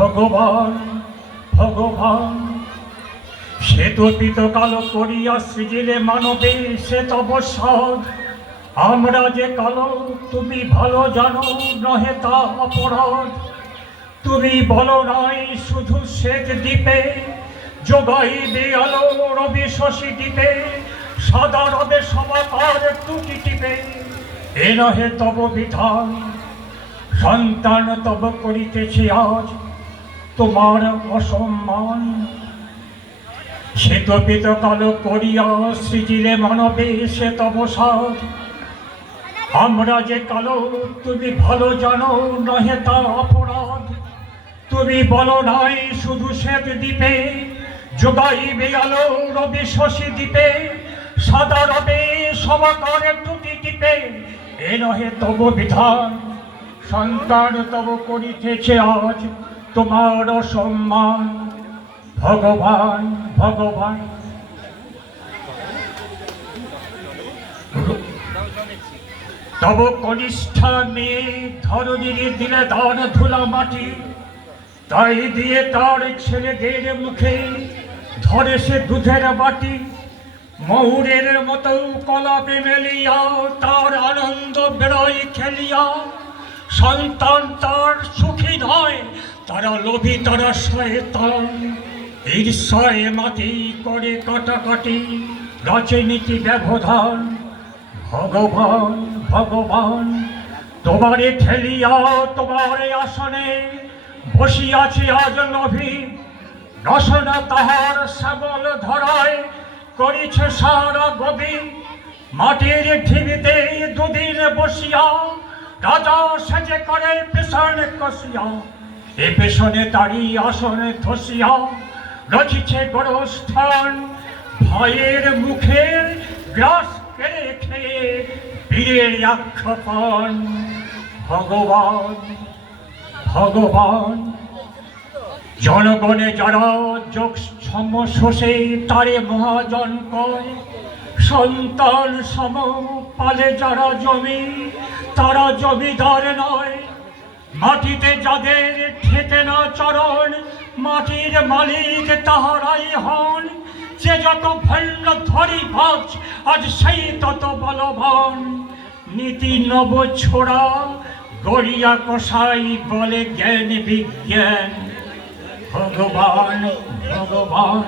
ভগবান ভগবান শ্বেতপিত কালো করিয়া সৃজিলে মানবে সে তব সাধ। আমরা যে কালো তুমি ভালো জানো, নহে তা অপরাধ। তুমি বলো নাই শুধু শ্বেত দ্বীপে, যোগাইবে আলো রবি শশী দ্বীপে, সাদা রবে সমাকার টুটি টিপে। এ নহে তব বিধান, সন্তান তব করিতেছে আজ তোমার অসম্মান। শ্বেতপিত কালো করিয়া সৃজিলে মানবে সে তব সাধ। আমরা যে কালো তুমি ভালো জানো, নহে তা অপরাধ। তুমি বলো নাই শুধু শ্বেত দ্বীপে, যোগাইবে আলো রবি শশী দ্বীপে, সাদা রবে সমাকার টুটি টিপে। এ নহে তব বিধান, সন্তান তব করিতেছে আজ তোমার অসম্মান। ভগবান ভগবান তব কনিষ্ঠা মেয়ে ধরণীর দিলে দান ধুলা মাটি, তাই দিয়ে তার ছেলেদের মুখে ধরে সে দুধের বাটি। ময়ূরের মতো কলাপে মেলিয়া তার আনন্দ বেরোয় খেলিয়া, সন্তান তার সুখী নয় তারা লোভী, তারা শয়তান। ঈর্ষায় মাটি করে কাটাকাটি, রাজনীতি ব্যবধান। ভগবান ভগবান তোমারে ঠেলিয়া তোমার আসনে বসিয়াছি আজ নভী। রসনা তাহার শ্যামল ধরায় করিছে সারা গবি। মাটির ঢিবিতে দুদিন বসিয়া রাজা সেজে করে পেছন কষিয়া, এ পেছনে তারি আসনে ধসিয়া রচিছে গোরস্থান। ভাইয়ের মুখের গ্রাস কেড়ে খেয়ে বীরের আখ্যাপান। ভগবান ভগবান জনগণে যারা যোগ সম শোষে তারে মহাজন কয়। সন্তান সম পালে যারা জমি, তারা জমিদার নয়। মাটিতে যাদের ঠেকে না চরণ, মাটির মালিক তাহারাই হন। যে যত ভণ্ড ধরি ভাজ, আজ সেই তত বলবান। নীতি নব ছোড়া গড়িয়া কষাই বলে জ্ঞান বিজ্ঞান। ভগবান ভগবান